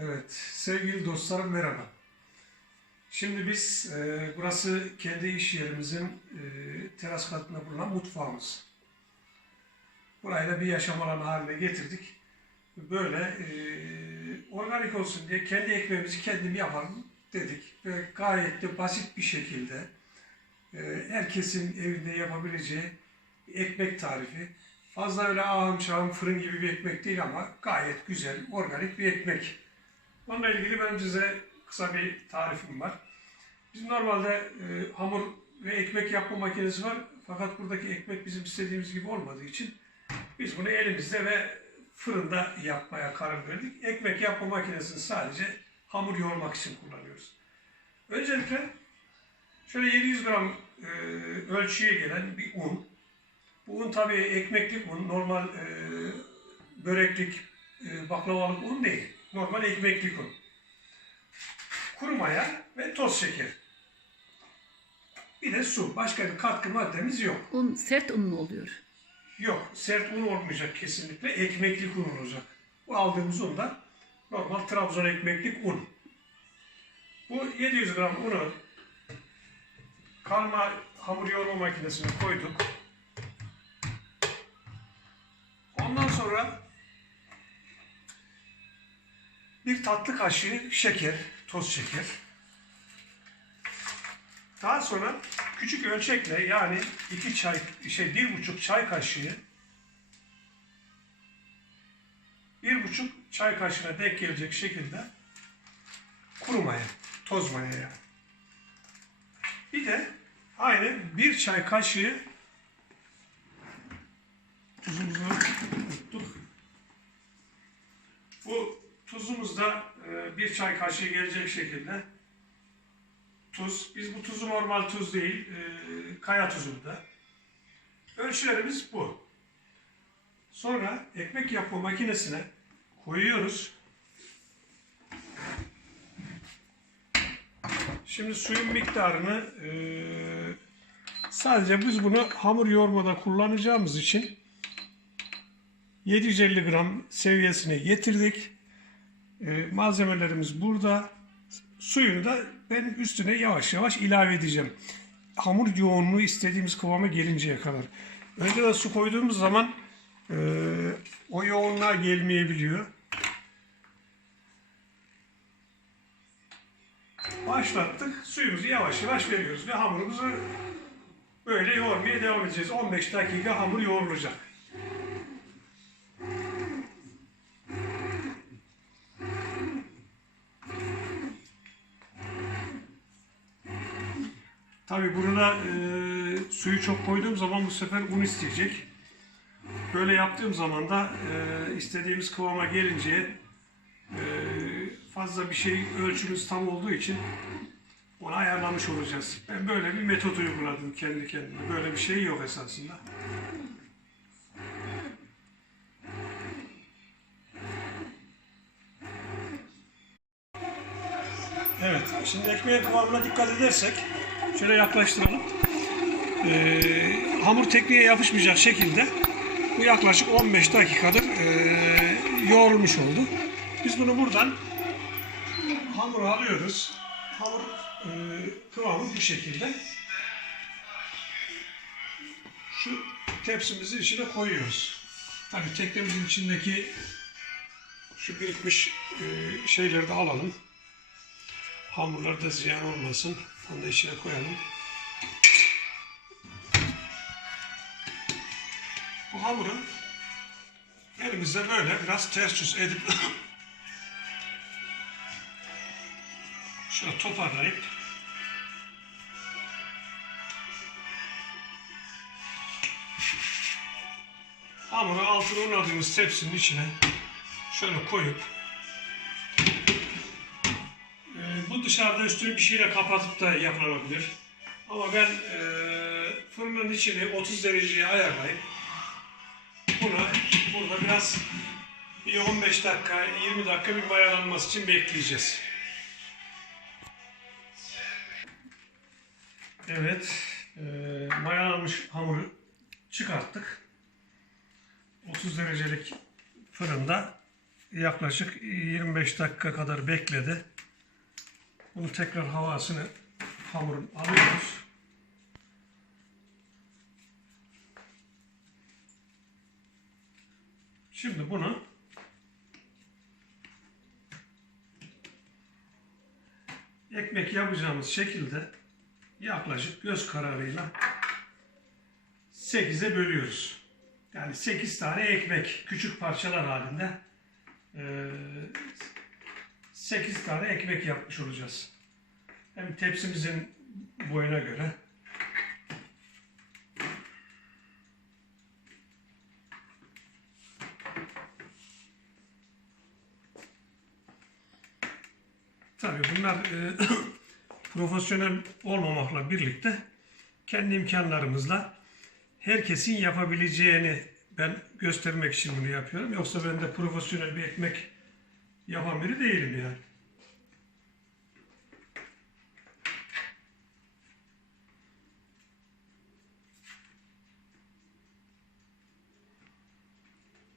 Evet, sevgili dostlarım merhaba. Şimdi biz, e, burası kendi iş yerimizin e, teras katında bulunan mutfağımız. Burayı da bir yaşam alanı haline getirdik. Böyle e, organik olsun diye kendi ekmeğimizi kendim yaparım dedik. Ve gayet de basit bir şekilde e, herkesin evinde yapabileceği ekmek tarifi. Fazla öyle ağım şağım fırın gibi bir ekmek değil ama gayet güzel, organik bir ekmek. Onunla ilgili ben size kısa bir tarifim var. Biz normalde e, hamur ve ekmek yapma makinesi var. Fakat buradaki ekmek bizim istediğimiz gibi olmadığı için biz bunu elimizde ve fırında yapmaya karar verdik. Ekmek yapma makinesini sadece hamur yoğurmak için kullanıyoruz. Öncelikle şöyle 700 gram e, ölçüye gelen bir un. Bu un tabii ekmeklik un, normal e, böreklik, e, baklavalık un değil. Normal ekmeklik un. Kuru maya ve toz şeker. Bir de su. Başka bir katkı maddemiz yok. Un sert un mu oluyor? Yok. Sert un olmayacak kesinlikle. Ekmeklik un olacak. Bu aldığımız un da normal Trabzon ekmeklik un. Bu 700 gram unu karma hamur yoğurma makinesine koyduk. Ondan sonra bir tatlı kaşığı şeker, toz şeker. Daha sonra küçük ölçekle yani iki çay, şey bir buçuk çay kaşığı bir buçuk çay kaşığına denk gelecek şekilde kuru maya, toz maya yani. Bir de aynı bir çay kaşığı tuzumuzu tuzumuz da e, bir çay kaşığı gelecek şekilde tuz. Biz bu tuzu normal tuz değil, e, kaya tuzunda. Ölçülerimiz bu. Sonra ekmek yapma makinesine koyuyoruz. Şimdi suyun miktarını e, sadece biz bunu hamur yoğurmada kullanacağımız için 750 gram seviyesine getirdik. E, malzemelerimiz burada. Suyunu da ben üstüne yavaş yavaş ilave edeceğim. Hamur yoğunluğu istediğimiz kıvama gelinceye kadar. Önceden su koyduğumuz zaman e, o yoğunluğa gelmeyebiliyor. Başlattık. Suyumuzu yavaş yavaş veriyoruz ve hamurumuzu böyle yoğurmaya devam edeceğiz. 15 dakika hamur yoğrulacak. Çok koyduğum zaman bu sefer un isteyecek. Böyle yaptığım zaman da e, istediğimiz kıvama gelince e, fazla bir şey ölçümüz tam olduğu için onu ayarlamış olacağız. Ben böyle bir metot uyguladım kendi kendime. Böyle bir şey yok esasında. Evet, şimdi ekmeğin kıvamına dikkat edersek, şöyle yaklaştıralım. Ee, hamur tekniğe yapışmayacak şekilde bu yaklaşık 15 dakikadır ee, yoğrulmuş oldu. Biz bunu buradan hamuru alıyoruz. Hamur ee, kıvamı bu şekilde. Şu tepsimizin içine koyuyoruz. Tabii teknemizin içindeki şu birikmiş ee, şeyleri de alalım. Hamurlar da ziyan olmasın. Onu da içine koyalım. Bu hamuru elimizde böyle biraz ters yüz edip şöyle toparlayıp hamuru altına unladığımız tepsinin içine şöyle koyup ee, bu dışarıda üstünü bir şeyle kapatıp da yapılabilir. Ama ben e, fırının içini 30 dereceye ayarlayıp bunu burada biraz bir 15 dakika, 20 dakika bir mayalanması için bekleyeceğiz. Evet, e, mayalanmış hamuru çıkarttık. 30 derecelik fırında yaklaşık 25 dakika kadar bekledi. Bunu tekrar havasını hamurun alıyoruz. Şimdi bunu ekmek yapacağımız şekilde yaklaşık göz kararıyla 8'e bölüyoruz. Yani 8 tane ekmek küçük parçalar halinde eee 8 tane ekmek yapmış olacağız. Hem tepsimizin boyuna göre Tabii bunlar e, profesyonel olmamakla birlikte kendi imkanlarımızla herkesin yapabileceğini ben göstermek için bunu yapıyorum. Yoksa ben de profesyonel bir ekmek yapan biri değilim yani.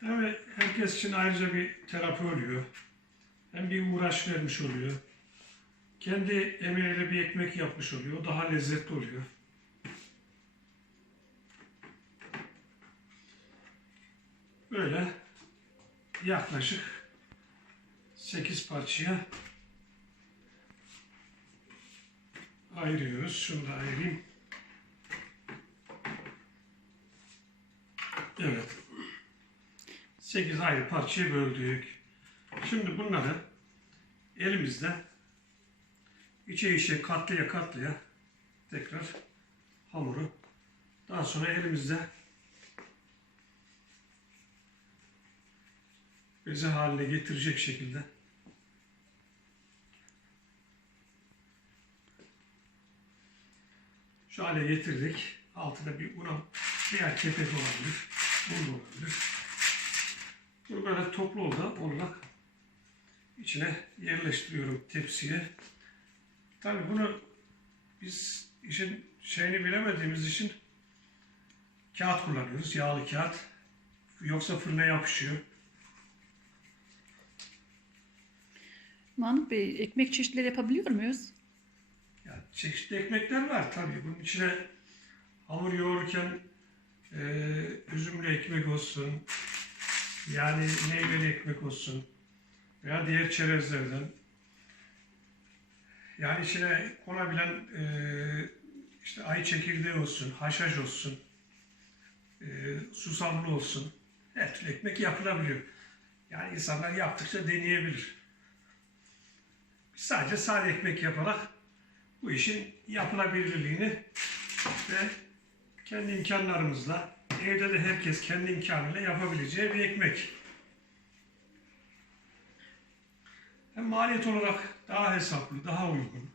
Tabii herkes için ayrıca bir terapi oluyor. Hem bir uğraş vermiş oluyor. Kendi emeğiyle bir ekmek yapmış oluyor. Daha lezzetli oluyor. Böyle yaklaşık 8 parçaya ayırıyoruz. Şunu da ayırayım. Evet. 8 ayrı parçaya böldük. Şimdi bunları elimizde içe içe katlıya katlıya tekrar hamuru daha sonra elimizde beze haline getirecek şekilde şu hale getirdik. Altına bir una veya kepek olabilir, un olabilir. Bunu böyle toplu olarak, olarak içine yerleştiriyorum tepsiye. Tabii bunu biz işin şeyini bilemediğimiz için kağıt kullanıyoruz. Yağlı kağıt. Yoksa fırına yapışıyor. Mahmut Bey, ekmek çeşitleri yapabiliyor muyuz? Yani çeşitli ekmekler var tabii. Bunun içine hamur yoğururken e, üzümlü ekmek olsun, yani meyveli ekmek olsun veya diğer çerezlerden. Yani içine konabilen e, işte ay çekirdeği olsun, haşhaş olsun, e, susamlı olsun. Her türlü ekmek yapılabiliyor. Yani insanlar yaptıkça deneyebilir. Biz sadece sade ekmek yaparak bu işin yapılabilirliğini ve kendi imkanlarımızla evde de herkes kendi imkanıyla yapabileceği bir ekmek. Hem maliyet olarak daha hesaplı, daha uygun.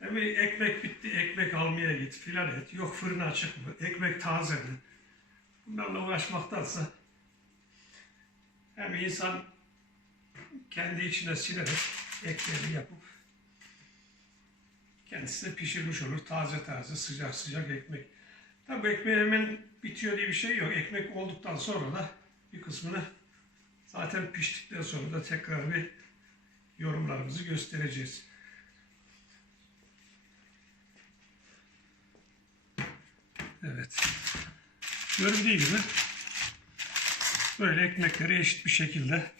Hem ekmek bitti, ekmek almaya git filan et. Yok fırın açık mı, ekmek taze mi? Bunlarla uğraşmaktansa hem insan kendi içine silerek ekmeğini yapıp kendisi de pişirmiş olur. Taze taze, sıcak sıcak ekmek. Tabii ekmeği hemen bitiyor diye bir şey yok. Ekmek olduktan sonra da bir kısmını zaten piştikten sonra da tekrar bir yorumlarımızı göstereceğiz. Evet. Göründüğü gibi böyle ekmekleri eşit bir şekilde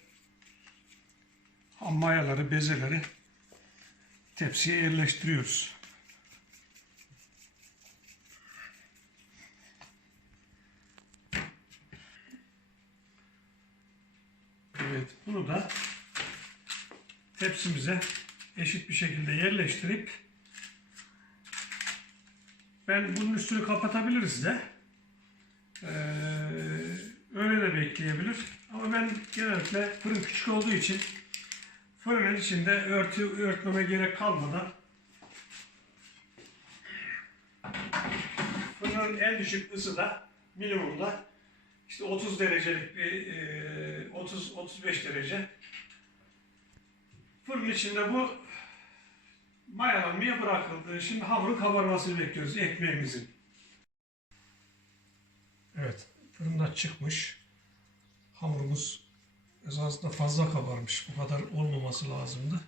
ham mayaları, bezeleri tepsiye yerleştiriyoruz. Evet, bunu da tepsimize eşit bir şekilde yerleştirip ben bunun üstünü kapatabiliriz de. Ee, öyle de bekleyebilir. Ama ben genellikle fırın küçük olduğu için fırının içinde örtü örtmeme gerek kalmadan fırının en düşük ısı da minimumda işte 30 derecelik bir e, 30-35 derece fırın içinde bu mayalanmaya bırakıldı. Şimdi hamurun kabarmasını bekliyoruz ekmeğimizin. Evet, fırından çıkmış. Hamurumuz Esasında fazla kabarmış. Bu kadar olmaması lazımdı.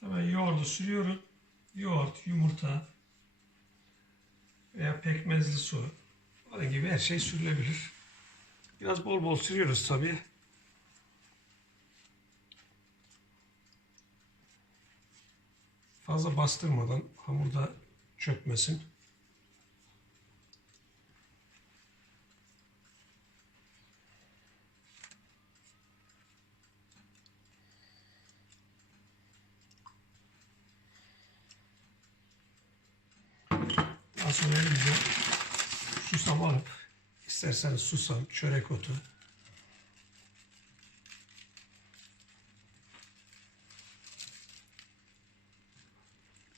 Hemen yoğurdu sürüyorum. Yoğurt, yumurta veya pekmezli su. Onun gibi her şey sürülebilir. Biraz bol bol sürüyoruz tabii. Fazla bastırmadan hamurda çökmesin. Daha sonra elimize susam alıp isterseniz susam, çörek otu,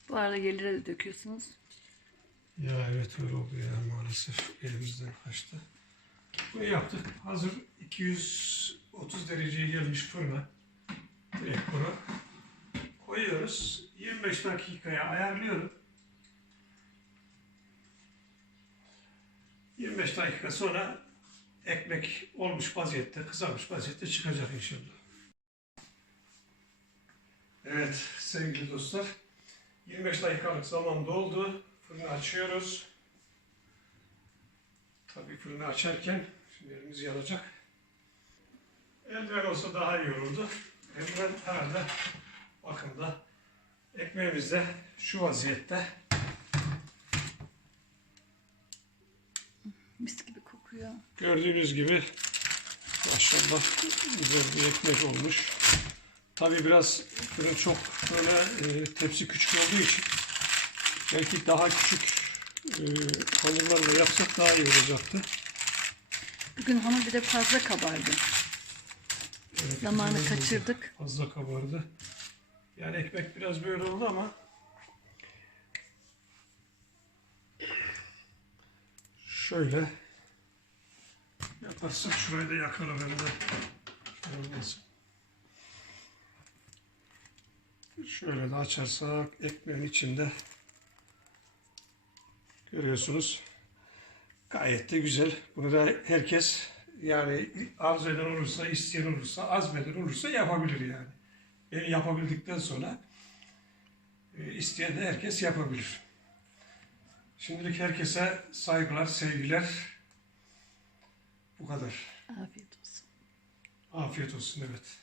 Bu arada yerlere de döküyorsunuz. Ya evet öyle oldu ya maalesef elimizden kaçtı. Bunu yaptık. Hazır 230 dereceye gelmiş fırına. Direkt bunu koyuyoruz. 25 dakikaya ayarlıyorum. 25 dakika sonra ekmek olmuş vaziyette, kızarmış vaziyette çıkacak inşallah. Evet sevgili dostlar. 25 dakikalık zaman doldu. Fırını açıyoruz. Tabii fırını açarken şimdi elimiz yanacak. Eldiven olsa daha iyi olurdu. Eldiven herhalde bakımda. Ekmeğimiz de şu vaziyette. Gördüğünüz gibi maşallah güzel bir ekmek olmuş. Tabii biraz fırın çok böyle e, tepsi küçük olduğu için belki daha küçük e, hamurlarla yapsak daha iyi olacaktı. Bugün hamur bir de fazla kabardı. Evet, Zamanı oldu. kaçırdık. Fazla kabardı. Yani ekmek biraz böyle oldu ama şöyle yaparsak şurayı da yakalım hem de. Şöyle de açarsak ekmeğin içinde görüyorsunuz. Gayet de güzel. Bunu da herkes yani arzu eden olursa, isteyen olursa, azmeden olursa yapabilir yani. Ben yapabildikten sonra e, isteyen de herkes yapabilir. Şimdilik herkese saygılar, sevgiler. Bu kadar. Afiyet olsun. Afiyet olsun evet.